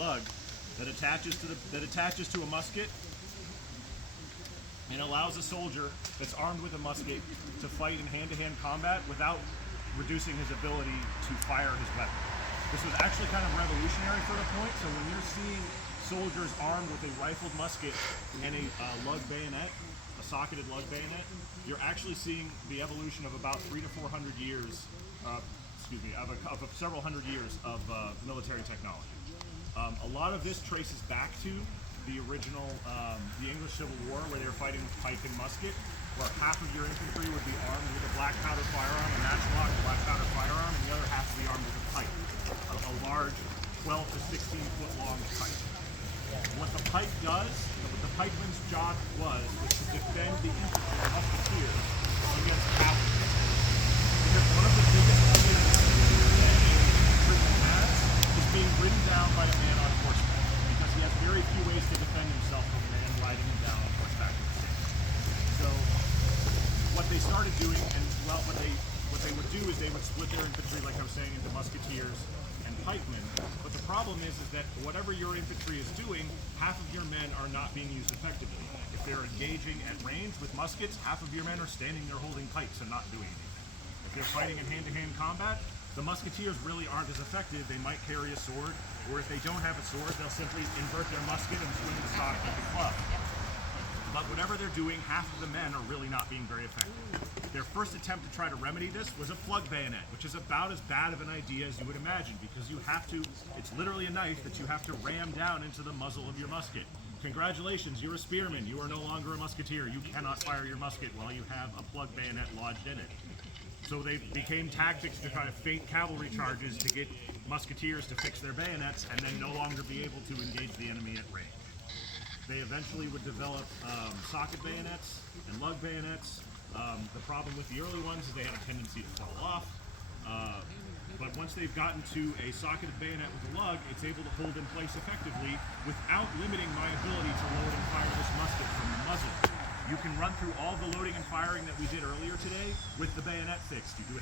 lug that attaches to a musket and allows a soldier that's armed with a musket to fight in hand-to-hand combat without reducing his ability to fire his weapon. This was actually kind of revolutionary for the point, so when you're seeing soldiers armed with a rifled musket and a lug bayonet, a socketed lug bayonet, you're actually seeing the evolution of about 300 to 400 years, of several hundred years of military technology. A lot of this traces back to the original, the English Civil War, where they were fighting with pike and musket, where half of your infantry would be armed with a black powder firearm, a matchlock black powder firearm, and the other half would be armed with a pike, a large 12 to 16 foot long pike. What the pike does, what the pikeman's job was to defend the infantry, the musketeers, against cavalry. Because one of the biggest fears that a infantryman has is being ridden down by a man on horseback, because he has very few ways to defend himself from a man riding him down on horseback with a stick. So what they started doing, and well, what they would do is they would split their infantry, like I was saying, into musketeers and pikemen. But the problem is that whatever your infantry is doing, half of your men are not being used effectively. If they're engaging at range with muskets, half of your men are standing there holding pikes and not doing anything. If they're fighting in hand-to-hand combat, the musketeers really aren't as effective. They might carry a sword, or if they don't have a sword, they'll simply invert their musket and swing the stock like a club. But whatever they're doing, half of the men are really not being very effective. Their first attempt to try to remedy this was a plug bayonet, which is about as bad of an idea as you would imagine, because you have to, it's literally a knife that you have to ram down into the muzzle of your musket. Congratulations, you're a spearman. You are no longer a musketeer. You cannot fire your musket while you have a plug bayonet lodged in it. So they became tactics to try to feint cavalry charges to get musketeers to fix their bayonets and then no longer be able to engage the enemy at range. They eventually would develop socket bayonets and lug bayonets. The problem with the early ones is they had a tendency to fall off. But once they've gotten to a socketed bayonet with a lug, it's able to hold in place effectively without limiting my ability to load and fire this musket from the muzzle. You can run through all the loading and firing that we did earlier today with the bayonet fixed. You do have